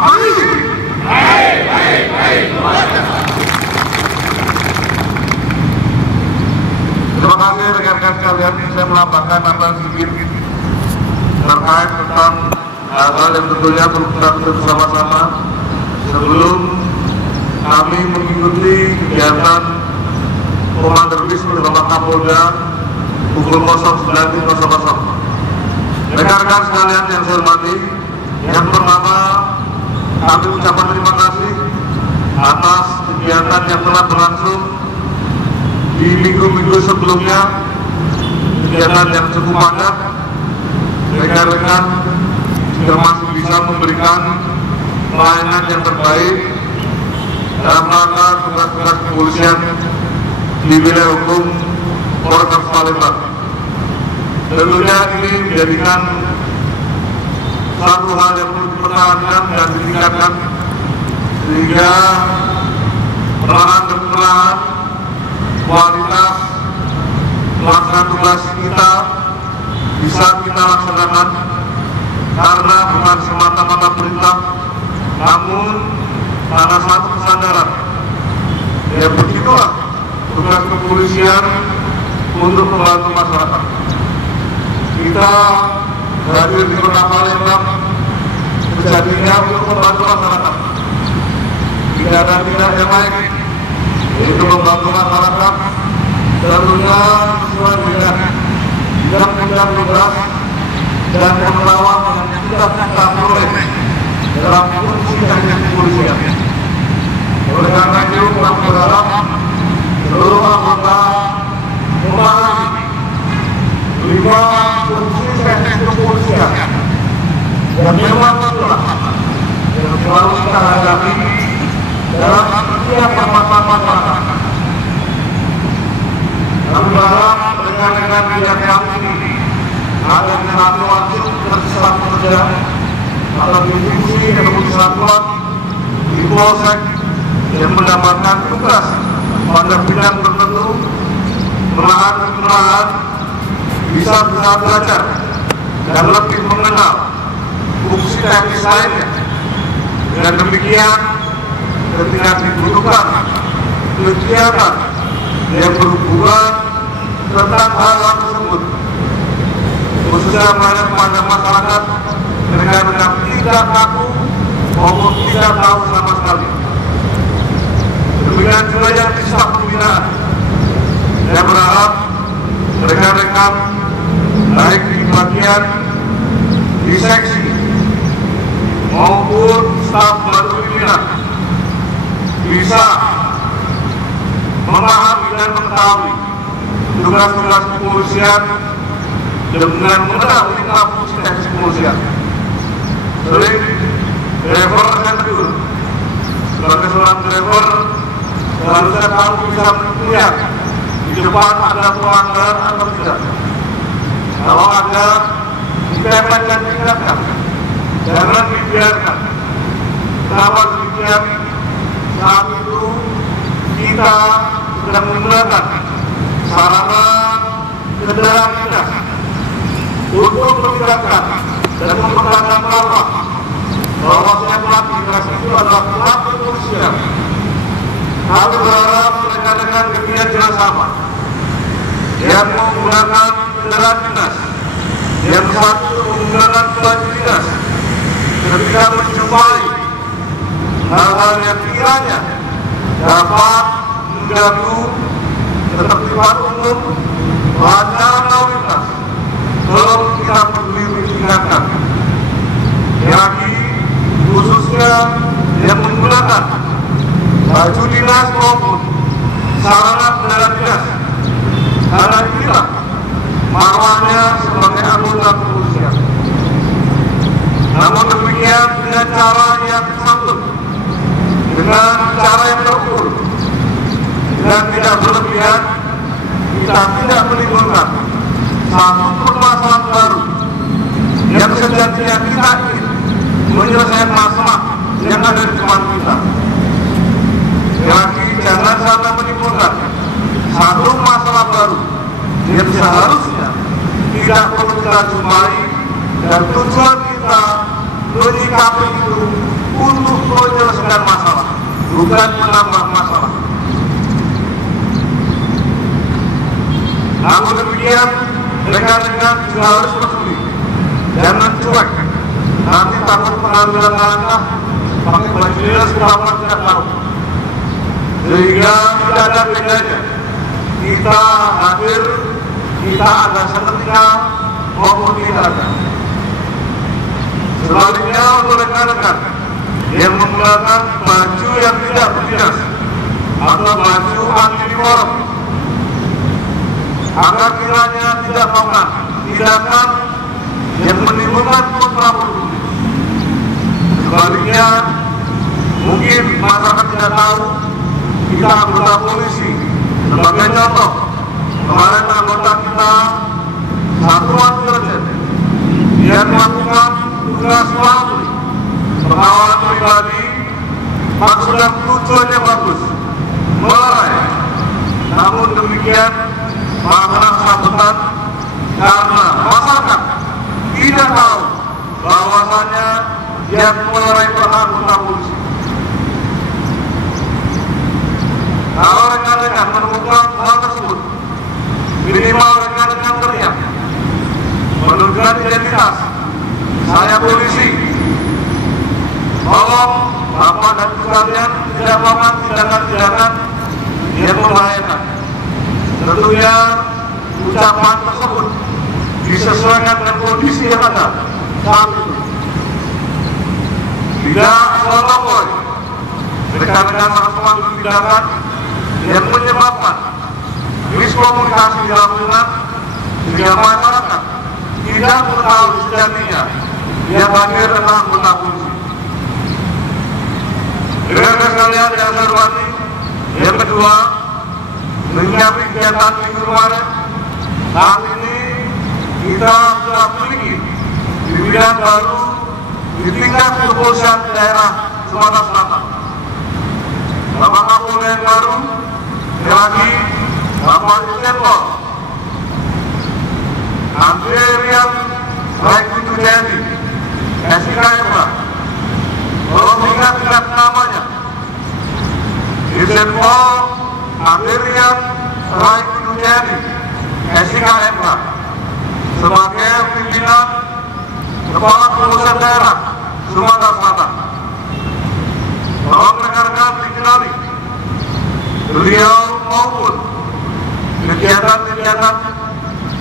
Terima kasih rekan-rekan sekalian, saya melambangkan apa sedikit terkait tentang hal yang tentunya perlu kita bersama-sama sebelum kami mengikuti kegiatan Komander Wisnu Bapak Kapolda pukul 09.00. Rekan-rekan sekalian yang saya hormati, yang pertama kami ucapkan terima kasih atas kegiatan yang telah berlangsung di minggu-minggu sebelumnya, kegiatan yang cukup padat. Rekan-rekan juga masih bisa memberikan pelayanan yang terbaik dalam rangka tugas-tugas kepolisian di wilayah hukum Polres Palembang. Tentunya ini menjadikan satu hal yang perlu dipertahankan dan ditingkatkan sehingga perlahan kualitas pelaksanaan tugas kita bisa kita laksanakan karena bukan semata-mata perintah, namun karena satu kesadaran. Ya begitulah tugas kepolisian untuk membantu masyarakat. Kita hadir di Kota Palembang sejatinya untuk membantu masyarakat. Tidak ada tindak yang lain, yaitu membantu masyarakat tentunya sesuai dengan bidang tugas dan penerawan yang sudah kita peroleh dalam fungsi dan kepolisian. Oleh karena itu, kami berharap seluruh anggota memahami 5 fungsi kepolisian yang memang itulah yang selalu kita hadapi dalam setiap permasalahan masyarakat. Kami berharap rekan-rekan biar kami ini ada satu wajib tersesat kerja atau divisi ataupun satuan di Polsek yang mendapatkan tugas pada bidang tertentu perlahan-lahan bisa belajar dan lebih mengenal fungsi teknis lainnya. Dengan demikian, ketika dibutuhkan kegiatan yang berhubungan tentang hal tersebut, khususnya pada masyarakat, rekan-rekan tidak kaku maupun tidak tahu sama sekali. Demikian juga yang di staf pembinaan. Saya berharap rekan-rekan baik di bagian di seksi maupun staf baru pimpinan bisa memahami dan mengetahui tugas-tugas kepolisian dengan mengenal 5 fungsi teknis kepolisian. Sering driver akan tidur. Sebagai seorang driver, seharusnya tahu bisa melihat di depan ada pelanggaran atau tidak. Kalau ada, ditempel dan diingatkan, jangan dibiarkan. Kenapa demikian? Saat itu kita sedang menggunakan sarana kendaraan dinas untuk menegakkan dan mempertahankan marwah bahwa yang pelatih itu adalah pelatih kepolisian. Kami berharap rekan-rekan demikian jelas sama yang menggunakan kendaraan dinas, yang satu menggunakan baju dinas, ketika menjumpai hal-hal yang kiranya dapat mengganggu ketertiban umum, lancaran lalu lintas, belum kita peduli diingatkan. Lagi khususnya yang menggunakan baju dinas maupun sarana kendaraan dinas, karena inilah marwahnya sebagai anggota kepolisian. Namun demikian dengan cara yang santun, dengan cara yang terukur dan tidak berlebihan, kita tidak menimbulkan satu permasalahan baru yang sejatinya kita ingin menyelesaikan masalah yang ada di depan kita. Lagi jangan sampai menimbulkan satu masalah baru yang seharusnya tidak perlu kita jumpai, dan tujuan kita menyikapi itu untuk menyelesaikan masalah, bukan menambah masalah. Namun demikian, rekan-rekan juga harus peduli, jangan cuek. Nanti takut pengambilan langkah pakai baju dinas pura-pura tidak tahu, sehingga tidak ada bedanya kita hadir, kita ada seketika maupun tidak ada. Sebaliknya untuk rekan-rekan yang menggunakan baju yang tidak berdinas atau baju anti-uniform, agar kiranya tidak melakukan tindakan yang menimbulkan kontraproduktif. Sebaliknya, mungkin masyarakat tidak tahu kita anggota polisi. Sebagai contoh, kemarin anggota kita satuan intelijen dia melakukan tugas patroli pengawalan pribadi, maksud dan tujuannya bagus, melerai. Namun demikian, makna sabetan karena masyarakat tidak tahu bahwasannya yang melerai anggota polisi. Kalau rekan-rekan menemukan hal tersebut, minimal rekan-rekan teriak, menunjukkan identitas, saya polisi. Tolong Bapak dan Ibu sekalian tidak melakukan tindakan-tindakan yang membahayakan. Tentunya ucapan tersebut disesuaikan dengan kondisi yang ada saat itu. Tidak selompok rekan-rekan harus mengambil tindakan yang menyebabkan miskomunikasi di lingkungan sehingga masyarakat tidak mengetahui sejatinya yang hadir adalah anggota polisi. Rekan-rekan sekalian yang saya hormati, yang kedua, menyikapi kegiatan minggu kemarin, saat ini kita sudah memiliki pimpinan baru di tingkat kepolisian daerah Sumatera Selatan. Bapak Kapolda yang baru, lagi Bapak Irjen Pol Andrian Raikundu Jayadi, SIKM. Tolong ingat namanya, Irjen Pol Andrian Raikundu Jayadi, SIKM, sebagai pimpinan Kepala Kepolisian Daerah Sumatera Selatan. Tolong rekan-rekan dikenali beliau maupun kegiatan-kegiatan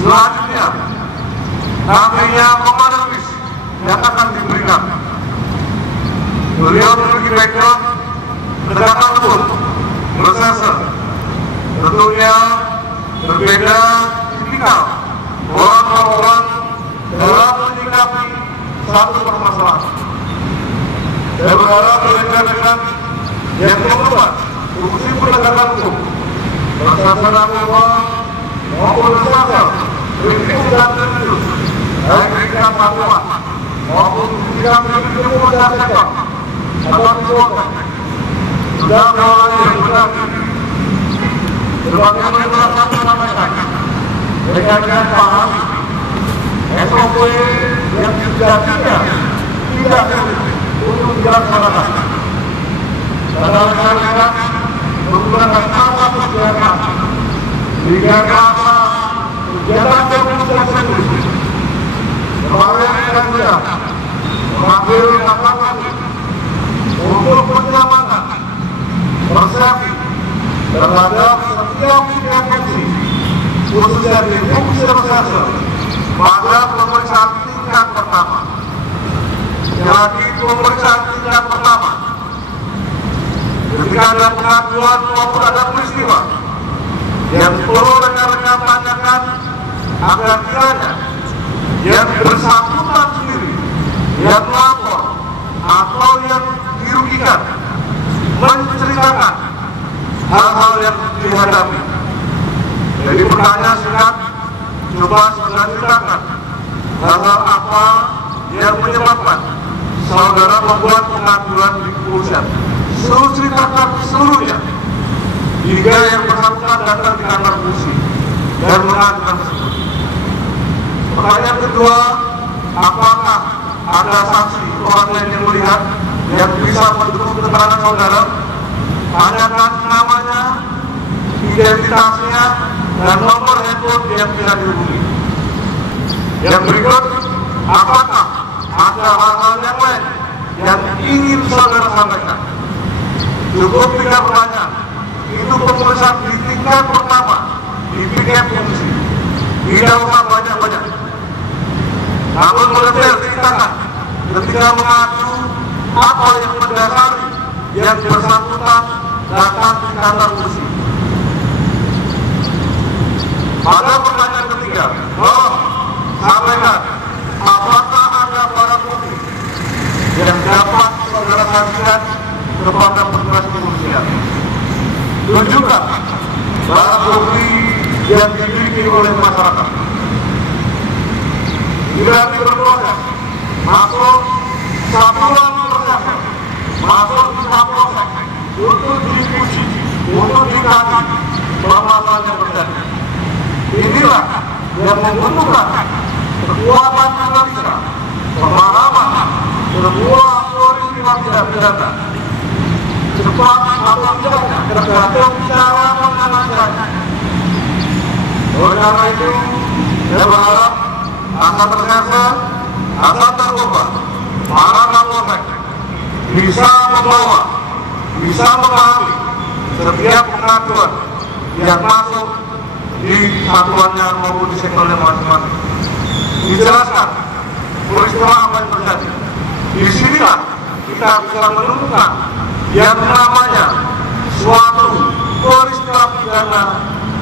selanjutnya nantinya kepada bis yang akan diberikan. Beliau memiliki background penegakan hukum, reserse, tentunya berbeda tipikal orang-orang dalam menyikapi satu permasalahan. Saya berharap rekan-rekan yang mengemban fungsi penegakan hukum, pelaksanaan agama maupun sosial, berikut dan terus, baik tingkat satuan maupun tingkat individu dan sektor atau keluarga, sudah melakukan yang benar. Sebagaimana telah saya sampaikan, rekan-rekan paham SOP yang sejatinya tidak untuk dilaksanakan. Karena rekan-rekan menggunakan kata kegiatan hingga kata kegiatan kepolisian sendiri. Kemarin rekan-rekan mengambil langkah untuk menyelamatkan persepsi terhadap setiap fungsi, khususnya di fungsi reserse pada pemeriksaan tingkat pertama. Jadi pemeriksaan tingkat pertama, ketika ada pengaduan maupun ada peristiwa yang perlu rekan-rekan tanyakan agar kiranya yang bersangkutan sendiri, yang melapor atau yang dirugikan menceritakan hal-hal yang dihadapi. Jadi pertanyaan singkat, coba saudara ceritakan hal-hal apa yang menyebabkan saudara membuat pengaduan di kepolisian. Seluruh ceritakan seluruhnya hingga yang bersangkutan datang di kantor polisi dan mengadukan tersebut. Pertanyaan kedua, apakah ada saksi orang lain yang melihat yang bisa mendukung keterangan saudara, tanyakan namanya, identitasnya, dan nomor handphone yang bisa dihubungi. Yang berikut, apakah ada hal-hal yang lain yang ingin saudara sampaikan? Cukup 3 pertanyaan. Itu pemeriksaan di tingkat pertama di PDM fungsi. Tidak usah banyak-banyak. Namun mendetail ceritakan ketika mengadu apa yang mendasari yang bersangkutan datang di kantor polisi. Pada pertanyaan ketiga, sampaikan apakah ada barang bukti yang dapat saudara saksikan kepada petugas kepolisian. Tunjukkan barang bukti yang dimiliki oleh masyarakat. Bila diperproses, masuk satuan proses, masuk di proses untuk diuji, untuk dikaji bahwa yang terjadi. Inilah yang membutuhkan kekuatan analisa, pemahaman sebuah peristiwa tidak pidana. Cepat atau tidaknya tergantung cara menganalisanya. Oleh karena itu, saya berharap Kasat Reserse, Kasat Narkoba, para Kapolsek bisa membawa, bisa memahami setiap pengaduan yang masuk di satuannya maupun di sektornya masing-masing. Dijelaskan peristiwa apa yang terjadi. Disinilah kita bisa menemukan yang namanya suatu peristiwa pidana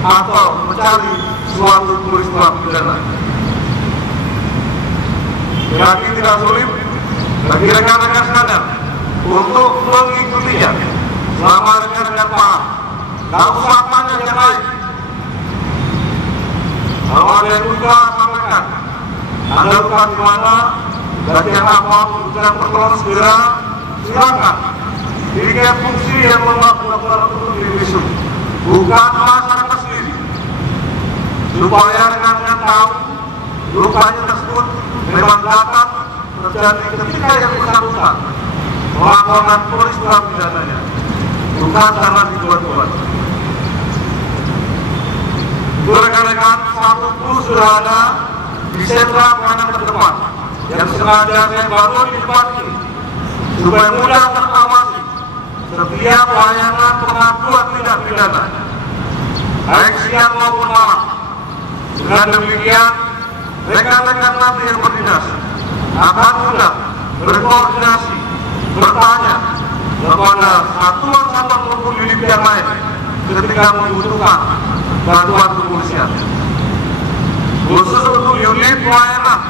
atau mencari suatu peristiwa pidana. Jadi tidak sulit bagi rekan-rekan sekalian untuk mengikutinya selama rekan-rekan paham. Tidak usah tanya yang lain. Kalau ada yang luka, sampaikan. Anda luka di mana, bagian apa, bukan pertolongan segera, silakan. Dirikan fungsi yang benar-benar untuk divisum, bukan masyarakat sendiri. Supaya rekan-rekan tahu lukanya tersebut memang dapat terjadi ketika yang bersangkutan melakukan peristiwa pidananya, bukan karena dibuat-buat. Untuk rekan-rekan, satu kru sudah ada di sentra pelayanan terdepan yang sengaja saya bangun di tempat ini supaya mudah terawasi setiap layanan pengaduan tindak pidana, baik siang maupun malam. Dengan demikian, rekan-rekan nanti yang berdinas akan mudah berkoordinasi, bertanya kepada satuan-satuan maupun unit yang lain ketika membutuhkan bantuan kepolisian. Khusus untuk unit pelayanan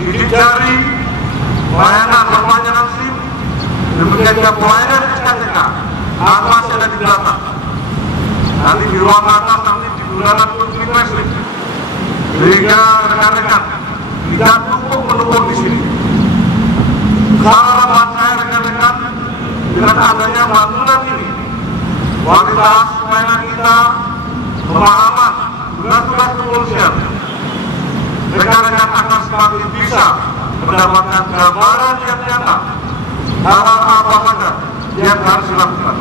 sidik jari, pelayanan perpanjangan SIM, demikian juga pelayanan SKTK, masih ada di belakang. Nanti di ruang atas, nanti di bulanan konflik listrik. Sehingga rekan-rekan tidak menumpuk di sini. Harapan saya rekan-rekan, dengan adanya bangunan ini, kualitas pelayanan kita, pemahaman tugas-tugas kepolisian, rekan-rekan akan semakin bisa mendapatkan gambaran yang nyata hal-hal apa saja yang harus dilakukan.